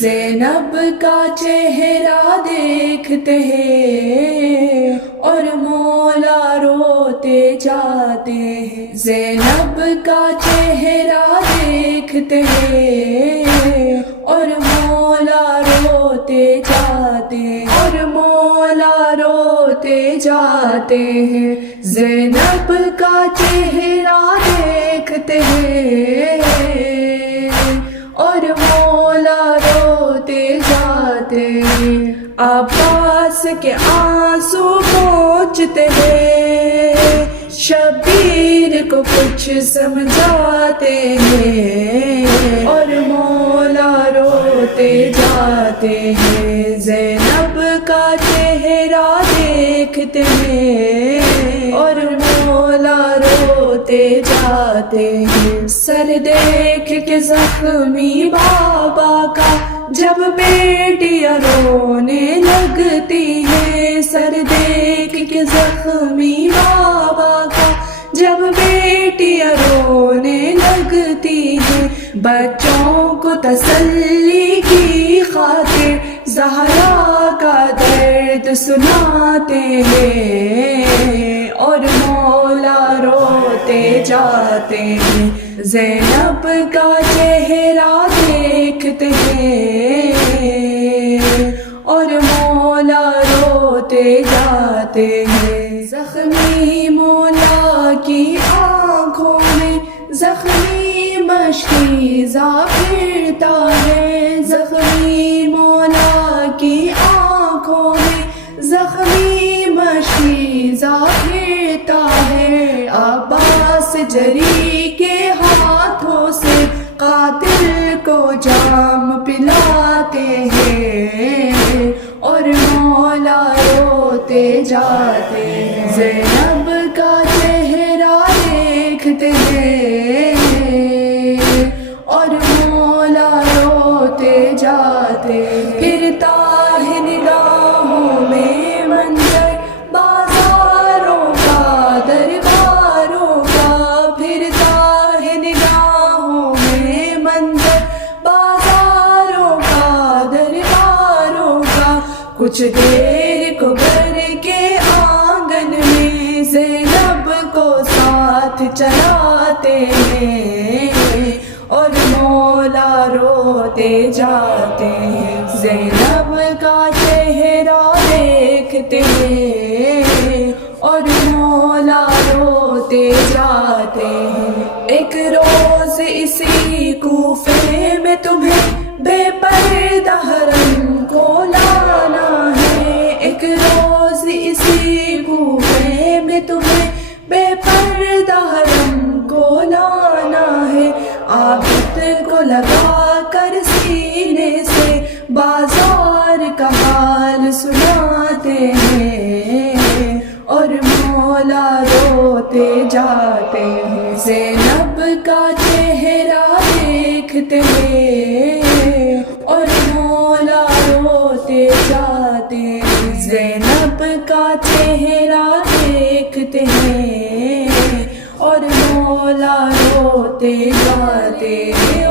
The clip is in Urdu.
زینب کا چہرہ دیکھتے ہیں اور مولا روتے جاتے ہیں، زینب کا چہرہ دیکھتے ہیں اور مولا روتے جاتے ہیں، اور مولا روتے جاتے ہیں، زینب کا چہرہ دیکھتے ہیں اور مولا روتے جاتے ہیں، عباس کے آنسو پہنچتے ہیں، شبیر کو کچھ سمجھاتے ہیں اور مولا روتے جاتے ہیں، زینب کا چہرہ دیکھتے ہیں اور مولا روتے جاتے ہیں، سر دیکھ کے زخمی بابا کا جب بیٹیاں رونے لگتی ہیں، سر دیکھ کے زخمی بابا کا جب بیٹیاں رونے لگتی ہیں، بچوں کو تسلی کی خاطر زہرا کا درد سناتے ہیں اور مولا روتے جاتے ہیں، زینب کا چہرہ دیکھتے ہیں اور مولا روتے جاتے ہیں، زخمی مولا کی آنکھوں میں زخمی مشکیزہ پھرتا ہے، زخمی مولا کی آنکھوں میں زخمی مشکیزہ پھرتا ہے، عباس جری کے ہاتھوں سے قاتل کو جام پلاتے ہیں اور مولا روتے جاتے ہیں، زینب کا چہرہ دیکھتے ہیں اور مولا روتے جاتے ہیں، پھرتا ہے نگاہوں میں منظر بازاروں کا درباروں کا، پھرتا ہے نگاہوں میں منظر بازاروں کا درباروں کا، کچھ دیر کو گھر کے آنگن میں زینب کو ساتھ چلاتے ہیں اور مولا روتے جاتے ہیں، زینب کا چہرہ دیکھتے ہیں اور مولا روتے جاتے ہیں، ایک روز اسی کوفے میں تمہیں بے پردہ حرم کو لانا ہے، ایک روز اسی کوفے میں تمہیں بے پردہ حرم کو لانا ہے، عابد کو لگا کر سینے سے بازار کا حال سناتے ہیں اور مولا روتے جاتے ہیں، زینب کا چہرہ دیکھتے ہیں اور مولا روتے جاتے ہیں، زینب کا چہرہ دیکھتے ہیں اور مولا روتے جاتے ہیں۔